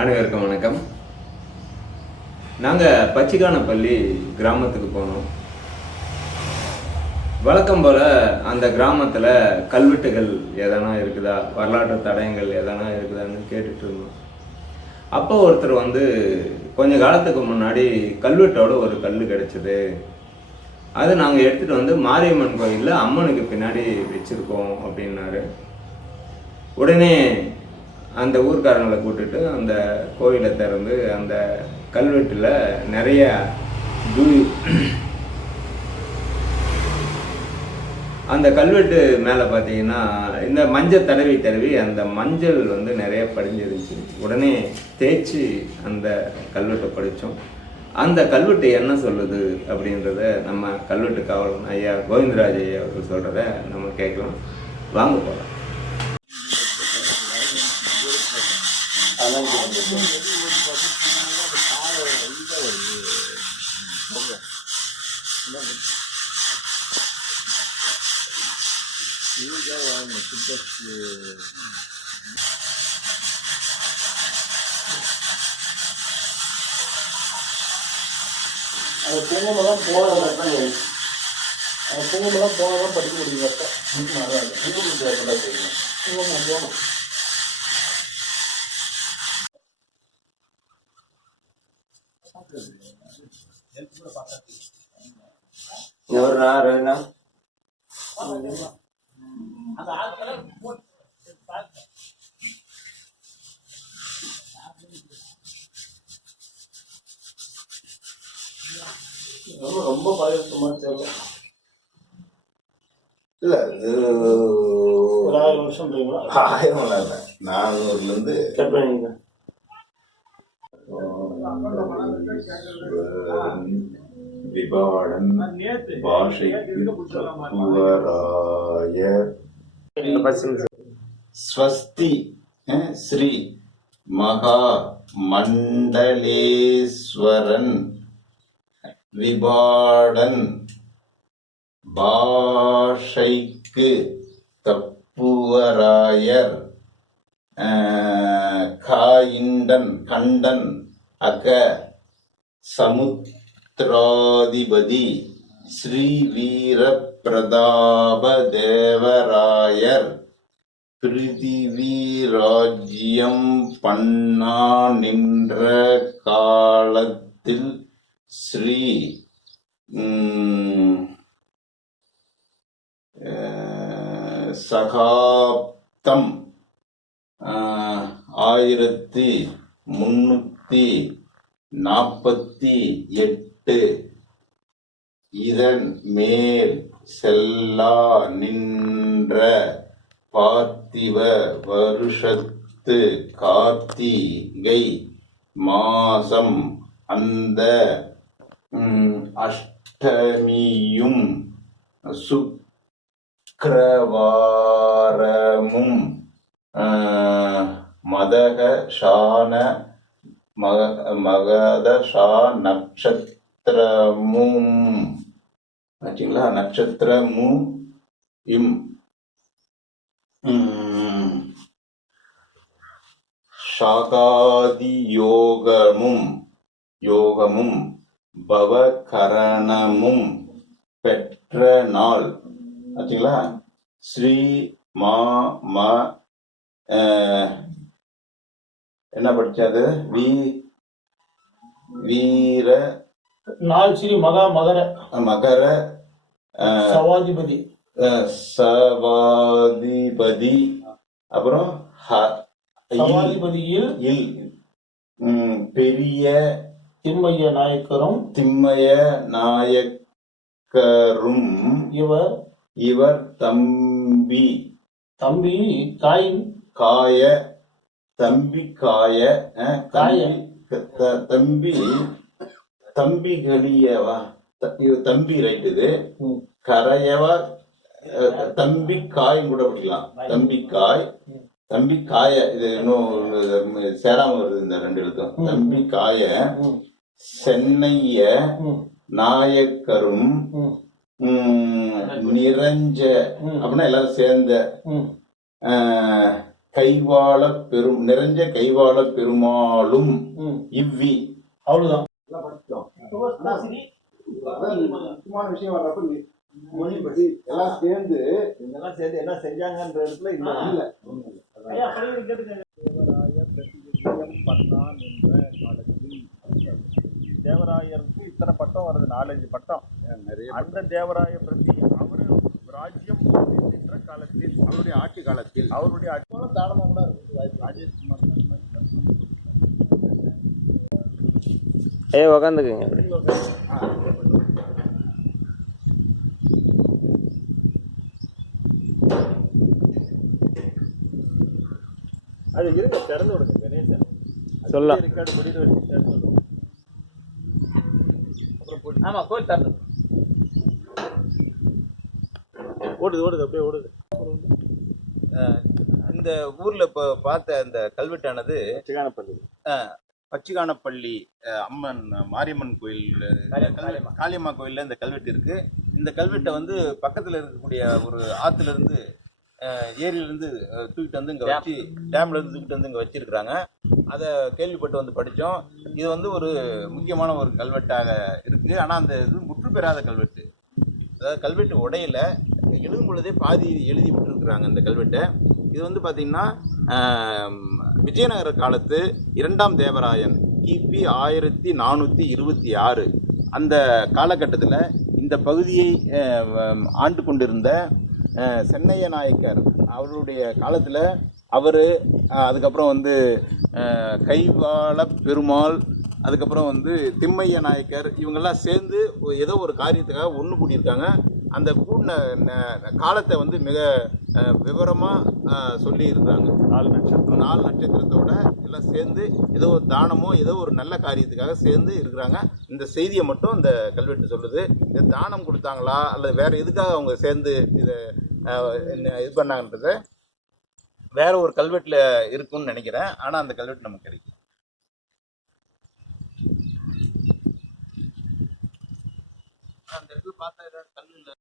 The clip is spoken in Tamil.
அனைவருக்கும் வணக்கம். நாங்கள் பச்சிகானப்பள்ளி கிராமத்துக்கு போனோம். வழக்கம் போல் அந்த கிராமத்தில் கல்வெட்டுகள் எதனா இருக்குதா, வரலாற்று தடயங்கள் எதனா இருக்குதான்னு கேட்டுட்டு இருந்தோம். அப்போ ஒருத்தர் கொஞ்ச காலத்துக்கு முன்னாடி கல்வெட்டோட ஒரு கல் கிடச்சிது, அது நாங்கள் எடுத்துகிட்டு மாரியம்மன் கோயிலில் அம்மனுக்கு பின்னாடி வச்சுருக்கோம் அப்படின்னாரு. உடனே அந்த ஊர்க்காரங்களை கூட்டுட்டு அந்த கோயிலை திறந்து அந்த கல்வெட்டில் நிறைய அந்த கல்வெட்டு மேலே பார்த்தீங்கன்னா இந்த மஞ்சள் தடவி அந்த மஞ்சள் நிறைய படிஞ்சிருந்துச்சு. உடனே தேய்ச்சி அந்த கல்வெட்டை படித்தோம். அந்த கல்வெட்டு என்ன சொல்லுது அப்படின்றத நம்ம கல்வெட்டு காவலன் ஐயா கோவிந்தராஜ் ஐயா அவர்கள் சொல்கிறத நம்ம கேட்கலாம். வாங்க போகலாம். அது பொங்கலாம் போனதான் அது பொங்கலாம் போனதான் படிக்க முடியும். போகணும் ఎవరున్నా ரொம்ப பயமா தெரியல. இல்ல இது ஒரு 1000 வருஷம்ன்றீங்களா? 1000 இல்ல, 400ல இருந்து விபாடன் பாஷைக்கு ஸ்வஸ்தி ஸ்ரீ மகா மண்டலேஸ்வரன் விபாடன் பாஷைக்கு கப்புவராயர் காயிண்டன் கண்டன் அக சமுத்திராதிபதி ஸ்ரீ வீர பிரதாப தேவராயர் பிருதிவி ராஜ்யம் பண்ணா நின்ற காலத்தில் ஸ்ரீ சகாப்தம் 1348 இதன் மேல் செல்லா நின்ற பார்த்திவ வருஷத்து கார்த்திகை மாசம் அந்த அஷ்டமியும் சுக்கிரவாரமும் மகதஷா நட்சத்திரமும் ஆச்சுங்களா, நட்சத்திரமும் சாகாதி யோகமும் பவகரணமும் பெற்ற நாள் ஆச்சுங்களா. ஸ்ரீ என்ன படிச்சது வீர நாள் ஸ்ரீ மகர சவாதிபதி அப்புறம் சவாதிபதியில் பெரிய திம்மய நாயக்கரும் இவர் தம்பி தம்பிகளியவா தம்பி ரைட். இது கரையவா தம்பி காயும் கூட படிக்கலாம். தம்பி காய இது இன்னும் சேராம வருது இந்த 2 எழுத்தும். தம்பி காய சென்னைய நாயக்கரும் நிறைஞ்ச அப்படின்னா எல்லாரும் சேர்ந்த கைவாள பெரும் நிறைஞ்ச கைவாள பெருமாளும் இவ்வி. அவ்வளவுதான். முக்கியமான விஷயம் வர்றப்ப மொழி பற்றி எல்லாம் சேர்ந்து என்ன செஞ்சாங்கன்ற இடத்துல இல்ல. தேவராயருக்கு இத்தனை பட்டம் வருது, 4-5 பட்டம். அந்த தேவராய பிரதி அவரு ராஜ்யம் நின்ற காலத்தில், அவருடைய ஆட்சி காலத்தில், அவருடைய தாராளமா கூட ராஜேஷ்குமார் உக்காந்துக்குங்க. அது இருங்க, திறந்து விடுங்க கணேசன். சொல்லலாம். ரெக்கார்டு முடிவு வச்சு ஆமா, கோயில் தரணும். ஓடுது அப்படியே ஓடுது. இந்த ஊர்ல இப்போ பார்த்த அந்த கல்வெட்டானது சிகானப்பள்ளி பச்சிகானப்பள்ளி அம்மன் மாரியம்மன் கோயில், காளியம்மா கோயில்ல இந்த கல்வெட்டு இருக்கு. இந்த கல்வெட்டை வந்து பக்கத்துல இருக்கக்கூடிய ஒரு ஆத்துல இருந்து ஏரியிலிருந்து தூக்கிட்டு வந்து இங்கே வச்சு, டேம்ல இருந்து தூக்கிட்டு வந்து இங்கே வச்சிருக்கிறாங்க. அதை கேள்விப்பட்டு வந்து படித்தோம். இது வந்து ஒரு முக்கியமான ஒரு கல்வெட்டாக இருக்குது. ஆனால் அந்த இது முற்று பெறாத கல்வெட்டு. அதாவது கல்வெட்டு உடையில எழுதும் பொழுதே பாதி எழுதி விட்டுருக்குறாங்க இந்த கல்வெட்டை. இது வந்து பார்த்திங்கன்னா விஜயநகர காலத்து 2ஆம் தேவராயன் கிபி 1426 அந்த காலகட்டத்தில் இந்த பகுதியை ஆண்டு கொண்டிருந்த சென்னைய நாயக்கர் அவருடைய காலத்தில் அவர், அதுக்கப்புறம் வந்து கைவாள பெருமாள், அதுக்கப்புறம் வந்து திம்மைய நாயக்கர், இவங்கெல்லாம் சேர்ந்து ஏதோ ஒரு காரியத்துக்காக ஒன்று கூட்டியிருக்காங்க. அந்த கூடின காலத்தை வந்து மிக விவரமாக சொல்லியிருக்கிறாங்க. 4 நட்சத்திரத்தோட எல்லாம் சேர்ந்து ஏதோ ஒரு தானமோ ஏதோ ஒரு நல்ல காரியத்துக்காக சேர்ந்து இருக்கிறாங்க. இந்த செய்தியை மட்டும் இந்த கல்வெட்டு சொல்லுது. இதை தானம் கொடுத்தாங்களா அல்லது வேற எதுக்காக அவங்க சேர்ந்து இதை இது பண்ணாங்கன்றத வேற ஒரு கல்வெட்டில் இருக்குன்னு நினைக்கிறேன். ஆனால் அந்த கல்வெட்டு நமக்கு கிடைக்கும். அந்த இடத்துல பார்த்தா கல் இல்லை.